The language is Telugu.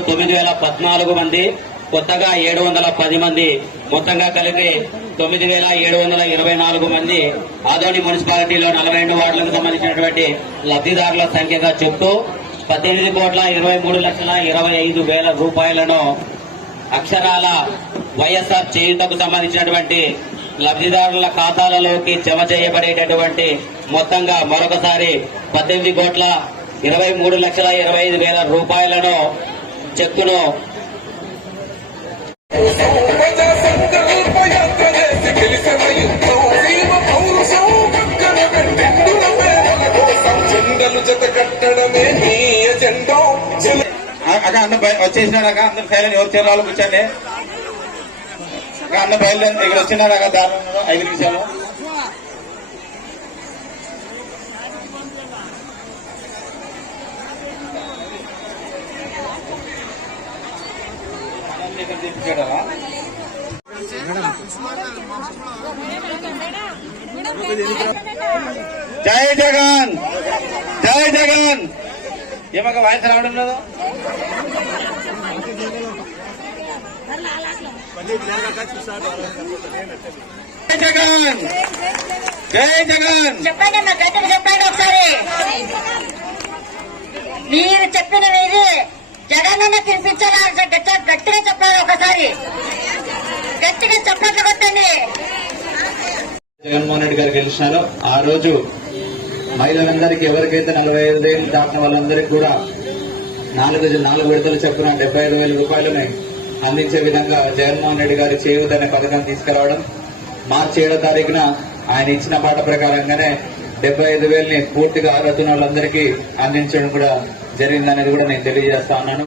తొమ్మిది వేల పద్నాలుగు మంది కొత్తగా ఏడు వందల పది మంది మొత్తంగా కలిపి తొమ్మిది వేల ఏడు వందల ఇరవై నాలుగు మంది ఆదోని మున్సిపాలిటీలో నలభై రెండు వార్డులకు సంబంధించినటువంటి లబ్ధిదారుల సంఖ్యగా చెప్తూ పద్దెనిమిది కోట్ల ఇరవై మూడు లక్షల ఇరవై ఐదు వేల రూపాయలను అక్షరాల వైఎస్ఆర్ చేయుటకు సంబంధించినటువంటి లబ్ధిదారుల ఖాతాలలోకి జమ చేయబడేటటువంటి మొత్తంగా మరొకసారి పద్దెనిమిది కోట్ల ఇరవై మూడు లక్షల ఇరవై ఐదు వేల రూపాయలను చెక్కును. అక్క అన్న బయ- అందరు సైలెంట్ ఎవరు చేరాలి కూర్చోండి. అక్క అన్న బయలుదేరి దగ్గర వచ్చినారు దారుణంలో ఐదు నిమిషాలు. జై జగన్! జై జగన్! ఏమక వాయిస్ రావడం లేదు జై జగన్! జై జగన్! చెప్పండి మా గట్టిగా చెప్పండి ఒకసారి. గట్టిగా చెప్పాలి ఒకసారి. గట్టిగా చెప్పట్లు కొట్టండి జగన్మోహన్ రెడ్డి గారు గెలిచినారో. ఆ రోజు మహిళలందరికీ ఎవరికైతే నలభై ఐదు ఏళ్ళు దాటిన వాళ్ళందరికీ కూడా నాలుగు నాలుగు విడతలు చొప్పున డెబ్బై ఐదు వేల రూపాయలని అందించే విధంగా జగన్మోహన్ రెడ్డి గారి చేయూత అనే పథకం తీసుకురావడం మార్చి ఏడో తారీఖున ఆయన ఇచ్చిన పాట ప్రకారంగానే డెబ్బై ఐదు వేలని పూర్తిగా అర్హత వాళ్ళందరికీ అందించడం కూడా జరిగిందనేది కూడా నేను తెలియజేస్తా ఉన్నాను.